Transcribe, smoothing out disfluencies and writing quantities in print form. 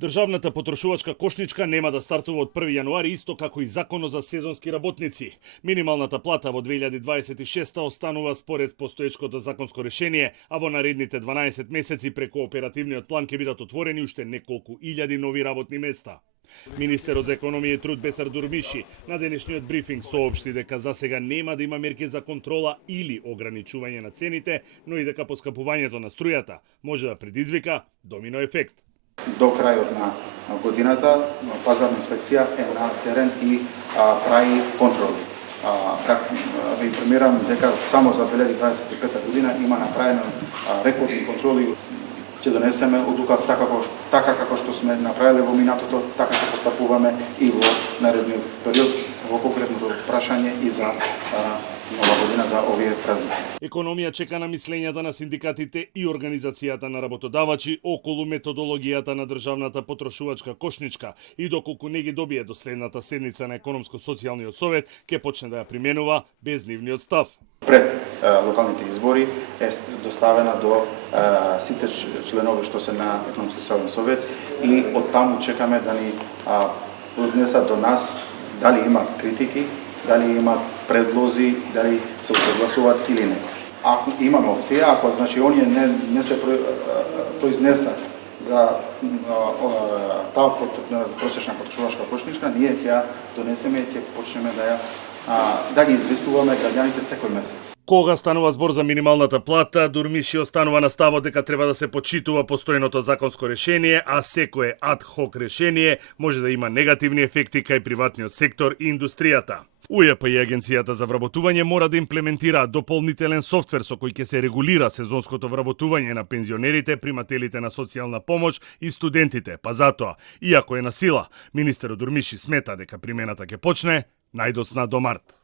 Државната потрошувачка кошничка нема да стартува од 1 јануари, исто како и законот за сезонски работници. Минималната плата во 2026 останува според постоечкото законско решение, а во наредните 12 месеци преку оперативниот план ќе бидат отворени уште неколку илјади нови работни места. Министерот за економија и труд Бесар Дурмиши на денешниот брифинг соопшти дека засега нема да има мерки за контрола или ограничување на цените, но и дека поскапувањето на струјата може да предизвика домино ефект. До крајот на годината пазарна инспекција е на терен и прави контроли. Ви информирам дека само за 2025 година има направено рекордни контроли. Ќе донесеме одлука така како што сме направиле во минатото, така ќе постапуваме и во наредниот период во конкретното прашање и за нова година за овие празници. Економија чека на мислењата на синдикатите и организацијата на работодавачи околу методологијата на државната потрошувачка кошничка и доколку не ги добие до следната седница на економско-социјалниот совет, ќе почне да ја применува без нивниот став. Пред локалните избори е доставена до сите членови што се на економско-социјален совет и од таму чекаме да ни поднесат до нас дали има критики, дали има предлози, дали се согласуваат или не. Ако имаме опција, ако значи оние не се произнесат за таа просечна потрошувачка кошничка, ние ќе донесеме и ќе почнеме да ги известуваме граѓаните секој месец. Кога станува збор за минималната плата, Дурмиши останува на ставот дека треба да се почитува постојното законско решение, а секое ад-хок решение може да има негативни ефекти кај приватниот сектор и индустријата. УЈП и Агенцијата за вработување мора да имплементираат дополнителен софтвер со кој ќе се регулира сезонското вработување на пензионерите, примателите на социјална помош и студентите. Па затоа, иако е на сила, министерот Дурмиши смета дека примената ќе почне најдосна до март.